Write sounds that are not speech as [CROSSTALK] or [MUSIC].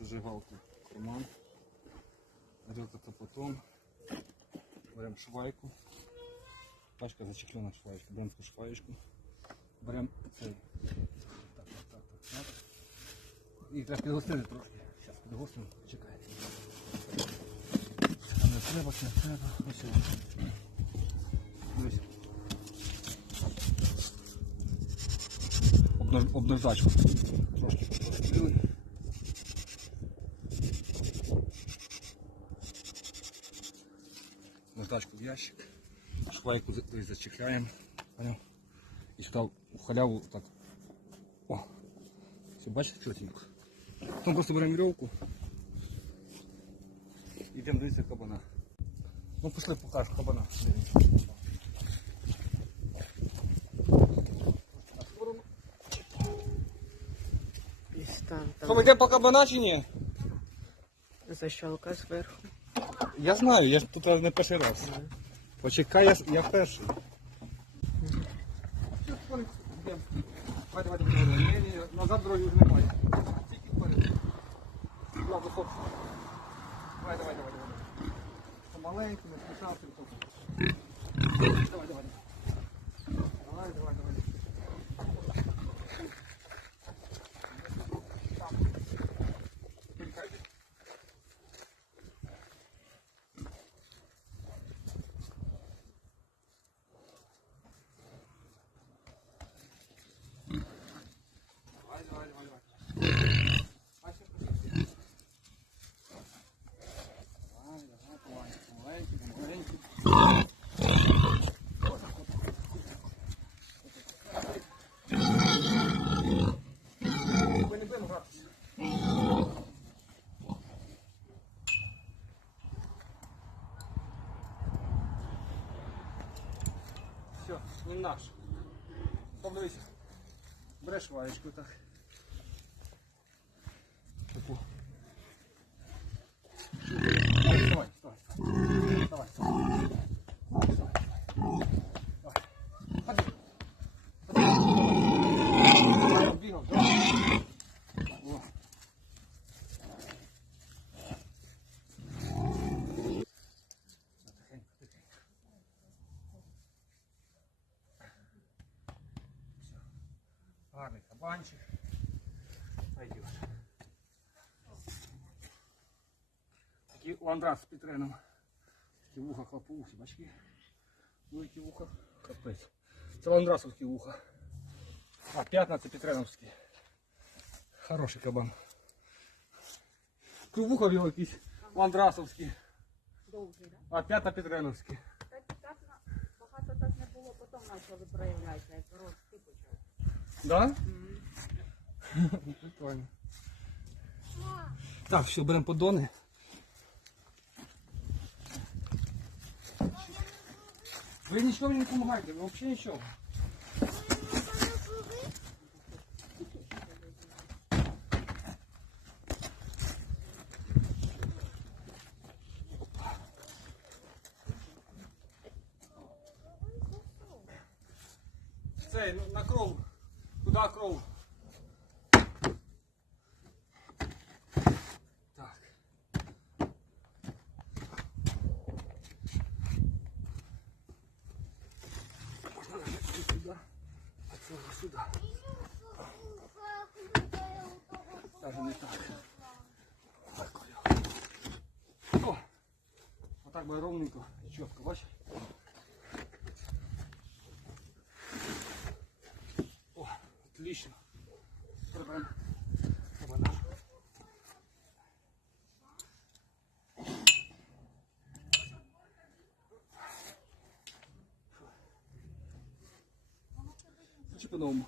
зажигалку в карман. Горілка це потом. Беремо швайку. Пачка зачеклена шваєчка. Беремо цю шваєчку. Беремо цей. Так, так, так, так, так. І треба підгостити трошки. Зараз підгостимо, чекайте. Це не треба, не треба. Ось. Дивись. Обнаж- Трошки Наждачку в ящик. Швайку за- десь зачехляємо. Понял? І сюди у халяву так. О! Все, бачите, чотенько. Потім просто беремо вірьовку. Йдемо дивитися кабана. Ну пішли покажу кабана. Що, там ми йдемо по кабана чи ні? защолка зверху. Я знаю, я тут не перший раз. Почекай, я, я перший. Давай, давайте, назад дороги вже немає. Тільки вперед. Я високо. Давай, давай, давай, давай. Помаленьку, не спішався. Давай. Давай, давай, давай. Давай, давай, давай, давай. Бачиш, як Давай, давай, давай. Помаленьку, помаленьку. Ми не будемо гратися. Все, не наш. Подивися. Береш ваєчку так. Таку. Давай, давай, давай. Давай, давай. Давай, давай. Давай. Ходи. Ходи. Давай, бігав, давай. О. Тихенько, тихенько. Все. Гарний кабанчик. Пойдет. Такі ландрас з підреном. Такі вуха хлопоухи, бачки. Ну які вуха. Капець. Це ландрасовські вуха. А, п'ятна це підреновські. Хороший кабан. Вуха в його якісь ландрасовські. Довгий, да? А п'ятна підреновські. Так, так на- багато так не було, потім почали проявлятися, як рости почав. Да? [LAUGHS] Прикольно. Так, все, беремо подони. Ви ничего мне не помогаете, вы вообще ничего. Цей, ну, на кров. Куда кров? Сюди. Даже не так. Так. О! Отак буде ровненько і чітко, бачиш? О, отлично. Чи по-новому?